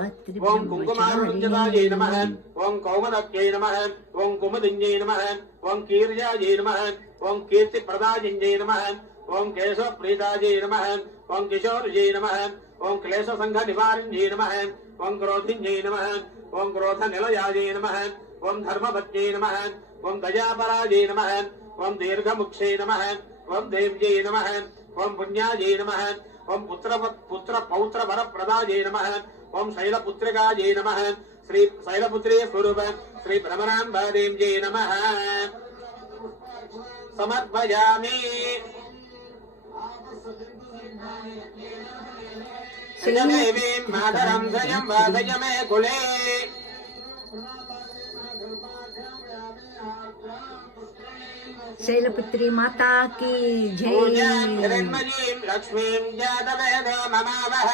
ओम कुंकुमारुञ्जतायै नमः ओम कौमदक्यै नमः ओम कुमुदिन्यै नमः ओम कीर्यायै नमः ओम कीर्तिप्रदायिन्यै नमः ओम केशवप्रीतायै नमः ओम किशोर्यै नमः ओम क्लेशसङ्घनिवारिण्यै नमः ओम क्रोधिन्यै नमः ओम क्रोधनिलयायै नमः ओम धर्मपत्न्यै नमः ओम दयापरायै नमः ओम दीर्घमुख्यै नमः ओम देव्यै नमः ओम पुण्यायै नमः ओम पुत्रपौत्रवरप्रदायै नमः ओम शैलपुत्रिकायै नमः श्री शैलपुत्री स्वरूप श्री भ्रमराम्बादेव्यै नमः समर्पयामि। देवीं मातरं स्वयं वासय मे कुले शैलपुत्री माता की जय। पूजां हिरण्मयीं लक्ष्मीं जातवेदो ममावह।